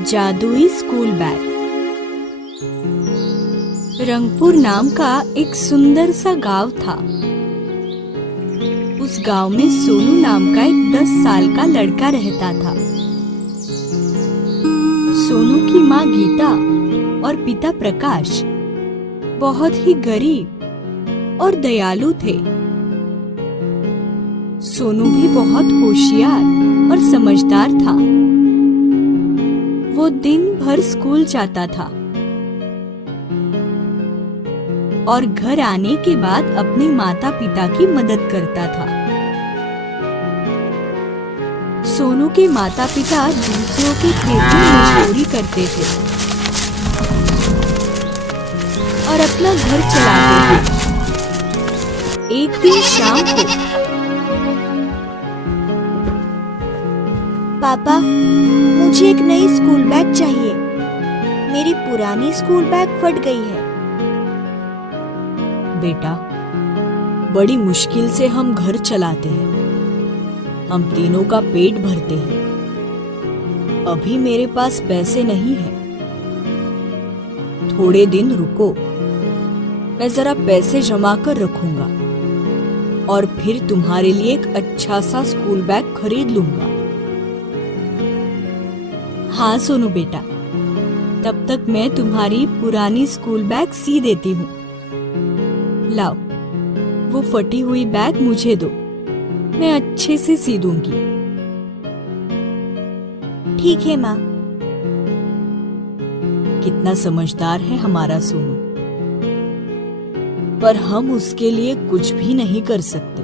जादुई school bag. Rangpur नाम का एक सुंदर सा गांव था। उस गांव में सोनू नाम का एक 10 साल का लड़का रहता था। सोनू की माँ गीता और पिता प्रकाश बहुत ही गरीब और दयालु थे। सोनू भी बहुत होशियार और समझदार था। वो दिन भर स्कूल जाता था और घर आने के बाद अपने माता पिता की मदद करता था। सोनू के माता पिता दूसरों के खेत में मजदूरी करते थे और अपना घर चलाते थे। एक दिन शाम को पापा, मुझे एक नई स्कूल बैग चाहिए। मेरी पुरानी स्कूल बैग फट गई है। बेटा, बड़ी मुश्किल से हम घर चलाते हैं। हम तीनों का पेट भरते हैं। अभी मेरे पास पैसे नहीं हैं। थोड़े दिन रुको, मैं जरा पैसे जमा कर रखूंगा और फिर तुम्हारे लिए एक अच्छा सा स्कूल बैग खरीद लूंगा। हाँ सोनू बेटा, तब तक मैं तुम्हारी पुरानी स्कूल बैग सी देती हूँ। लाओ, वो फटी हुई बैग मुझे दो, मैं अच्छे से सी दूंगी। ठीक है माँ। कितना समझदार है हमारा सोनू, पर हम उसके लिए कुछ भी नहीं कर सकते।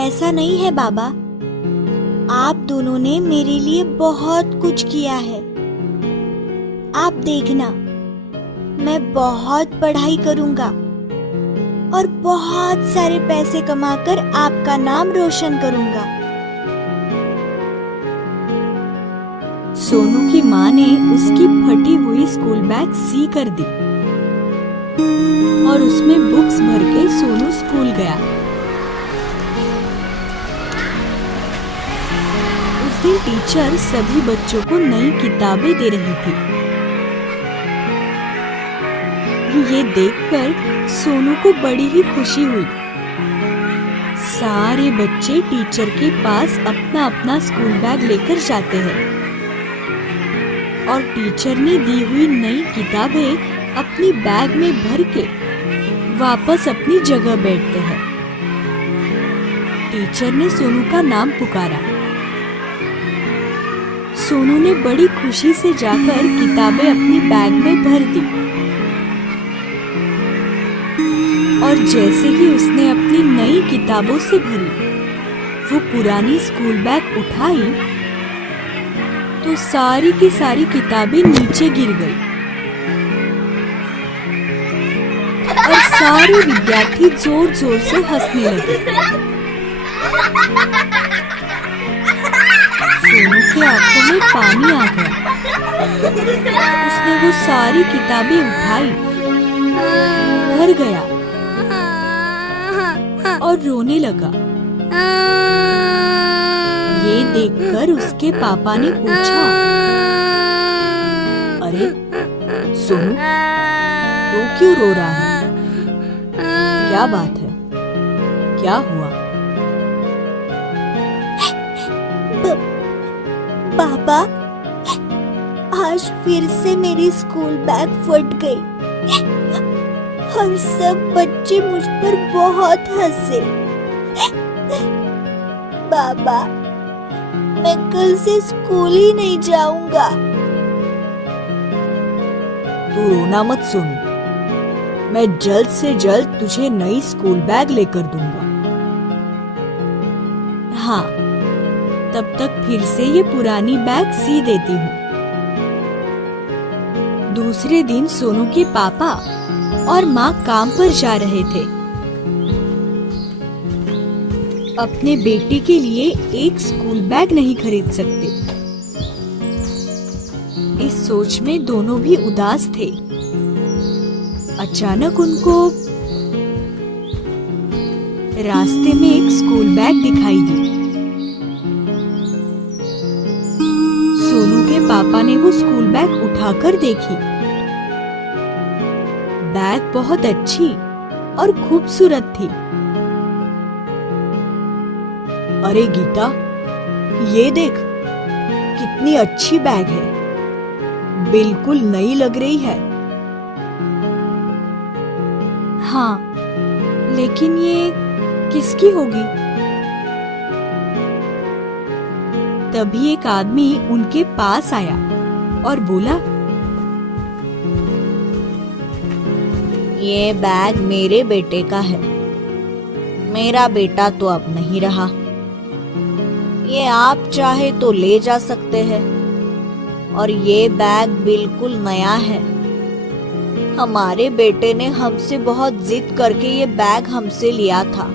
ऐसा नहीं है बाबा, आप दोनों ने मेरे लिए बहुत कुछ किया है। आप देखना, मैं बहुत पढ़ाई करूंगा और बहुत सारे पैसे कमाकर आपका नाम रोशन करूंगा। सोनू की माँ ने उसकी फटी हुई स्कूल बैग सी कर दी और उसमें बुक्स भर के सोनू स्कूल गया। उस दिन टीचर सभी बच्चों को नई किताबें दे रही थी। ये देखकर सोनू को बड़ी ही खुशी हुई। सारे बच्चे टीचर के पास अपना अपना स्कूल बैग लेकर जाते हैं और टीचर ने दी हुई नई किताबें अपनी बैग में भर के वापस अपनी जगह बैठते हैं। टीचर ने सोनू का नाम पुकारा। सोनू ने बड़ी खुशी से जाकर किताबें अपनी बैग में भर दी और जैसे ही उसने अपनी नई किताबों से भरी, वो पुरानी स्कूल बैग उठाई तो सारी की सारी किताबें नीचे गिर गई और सारे विद्यार्थी जोर जोर से हंसने लगे। सोनू की आंखों में पानी आ गया। उसने वो सारी किताबें उठाई, घर गया और रोने लगा। ये देखकर उसके पापा ने पूछा, अरे सोनू, तू क्यों रो रहा है? क्या बात है? क्या हुआ? पापा, आज फिर से मेरी स्कूल बैग फट गई और सब बच्चे मुझ पर बहुत हंसे। पापा, मैं कल से स्कूल ही नहीं जाऊंगा। तू रोना मत सोनू, मैं जल्द से जल्द तुझे नई स्कूल बैग लेकर दूंगा। हाँ, तब तक फिर से ये पुरानी बैग सी देती हूँ। दूसरे दिन सोनू के पापा और माँ काम पर जा रहे थे। अपने बेटे के लिए एक स्कूल बैग नहीं खरीद सकते, इस सोच में दोनों भी उदास थे। अचानक उनको रास्ते में एक स्कूल बैग दिखाई दी। पापा ने वो स्कूल बैग उठाकर देखी। बैग बहुत अच्छी और खूबसूरत थी। अरे गीता, ये देख, कितनी अच्छी बैग है, बिल्कुल नई लग रही है। हाँ, लेकिन ये किसकी होगी? तभी एक आदमी उनके पास आया और बोला, ये बैग मेरे बेटे का है। मेरा बेटा तो अब नहीं रहा। ये आप चाहे तो ले जा सकते हैं। और ये बैग बिल्कुल नया है। हमारे बेटे ने हमसे बहुत जिद करके ये बैग हमसे लिया था,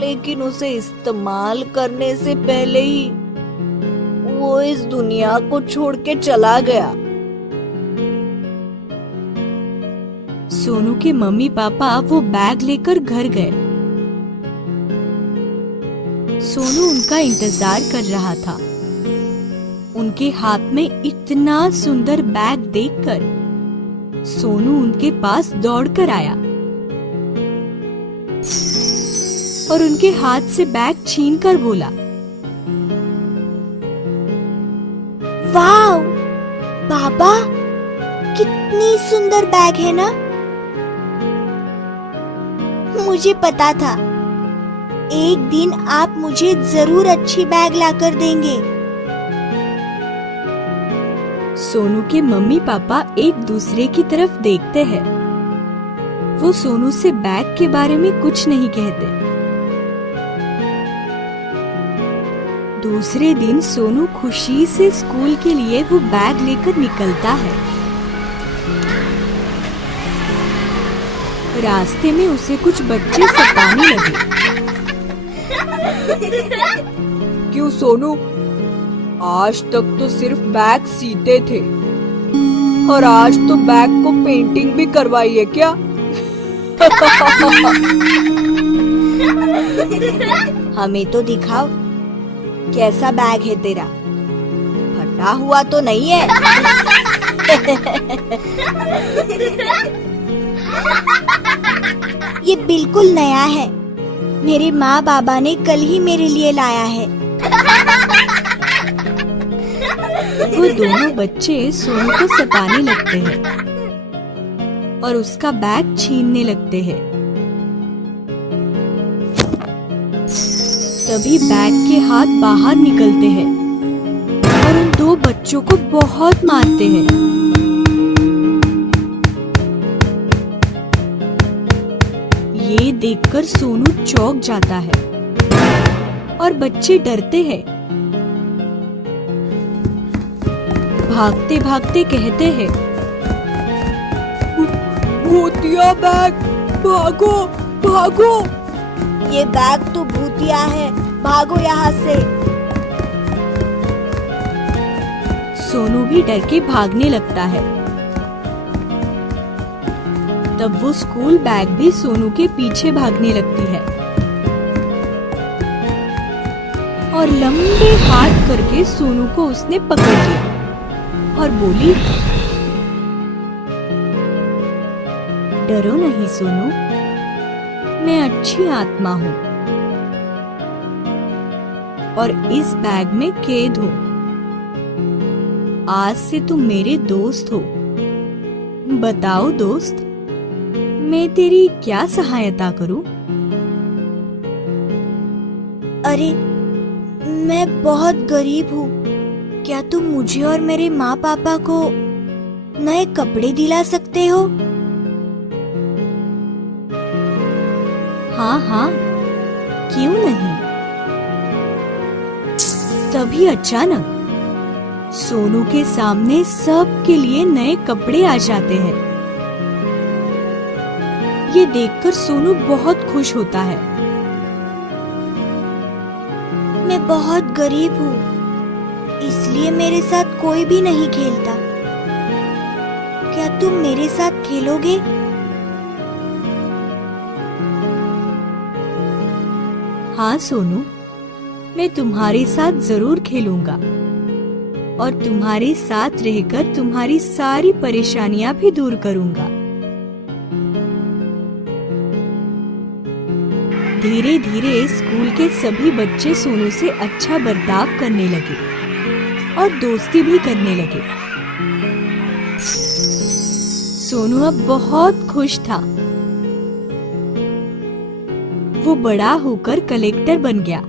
लेकिन उसे इस्तेमाल करने से पहले ही वो इस दुनिया को छोड़ के चला गया। सोनू के मम्मी पापा वो बैग लेकर घर गए। सोनू उनका इंतजार कर रहा था। उनके हाथ में इतना सुंदर बैग देखकर सोनू उनके पास दौड़कर आया और उनके हाथ से बैग छीनकर बोला, वाव! बाबा, कितनी सुंदर बैग है ना। मुझे पता था एक दिन आप मुझे जरूर अच्छी बैग लाकर देंगे। सोनू के मम्मी पापा एक दूसरे की तरफ देखते हैं। वो सोनू से बैग के बारे में कुछ नहीं कहते। दूसरे दिन सोनू खुशी से स्कूल के लिए वो बैग लेकर निकलता है। रास्ते में उसे कुछ बच्चे सताने लगे। क्यों सोनू, आज तक तो सिर्फ बैग सीते थे और आज तो बैग को पेंटिंग भी करवाई है क्या? हमें तो दिखाओ, कैसा बैग है तेरा? फटा हुआ तो नहीं है? ये बिल्कुल नया है। मेरे माँ बाबा ने कल ही मेरे लिए लाया है। वो दोनों बच्चे सोनू को सताने लगते हैं और उसका बैग छीनने लगते हैं। तभी बैग के हाथ बाहर निकलते हैं और उन दो बच्चों को बहुत मारते हैं। ये देखकर सोनू चौंक जाता है और बच्चे डरते हैं। भागते भागते कहते हैं, भूतिया बैग, भागो भागो। ये बैग तो भूतिया है, भागो यहाँ से। सोनू भी डर के भागने लगता है। तब वो स्कूल बैग भी सोनू के पीछे भागने लगती है और लंबे हाथ करके सोनू को उसने पकड़ लिया और बोली, डरो नहीं सोनू, मैं अच्छी आत्मा हूँ और इस बैग में कैद हूँ। आज से तुम मेरे दोस्त हो। बताओ दोस्त, मैं तेरी क्या सहायता करूं? अरे, मैं बहुत गरीब हूँ। क्या तुम मुझे और मेरे माँ पापा को नए कपड़े दिला सकते हो? हाँ हाँ, क्यों नहीं। तभी अचानक सोनू के सामने सबके लिए नए कपड़े आ जाते हैं। ये देखकर सोनू बहुत खुश होता है। मैं बहुत गरीब हूँ, इसलिए मेरे साथ कोई भी नहीं खेलता। क्या तुम मेरे साथ खेलोगे? हाँ सोनू, मैं तुम्हारे साथ जरूर खेलूंगा और तुम्हारे साथ रहकर तुम्हारी सारी परेशानियां भी दूर करूंगा। धीरे धीरे स्कूल के सभी बच्चे सोनू से अच्छा बर्ताव करने लगे और दोस्ती भी करने लगे। सोनू अब बहुत खुश था। वो बड़ा होकर कलेक्टर बन गया,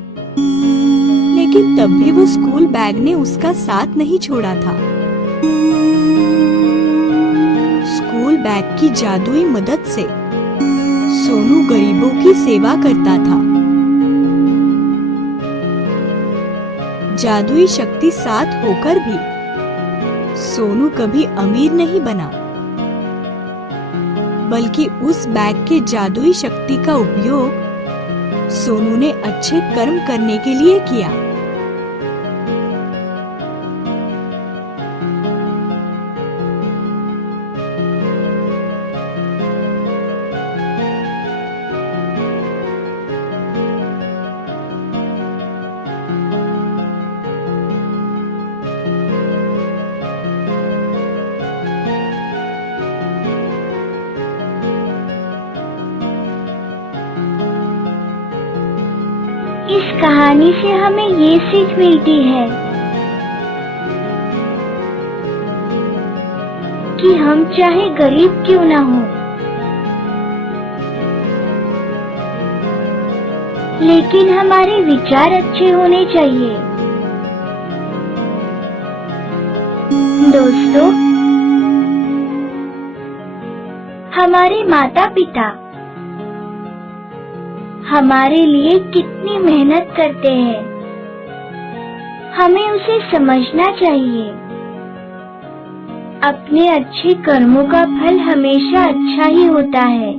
लेकिन तब भी वो स्कूल बैग ने उसका साथ नहीं छोड़ा था। स्कूल बैग की जादुई मदद से सोनू गरीबों की सेवा करता था। जादुई शक्ति साथ होकर भी सोनू कभी अमीर नहीं बना, बल्कि उस बैग के जादुई शक्ति का उपयोग सोनू ने अच्छे कर्म करने के लिए किया। इस कहानी से हमें ये सीख मिलती है कि हम चाहे गरीब क्यों ना हो, लेकिन हमारे विचार अच्छे होने चाहिए। दोस्तों, हमारे माता पिता हमारे लिए कितनी मेहनत करते हैं, हमें उसे समझना चाहिए। अपने अच्छे कर्मों का फल हमेशा अच्छा ही होता है।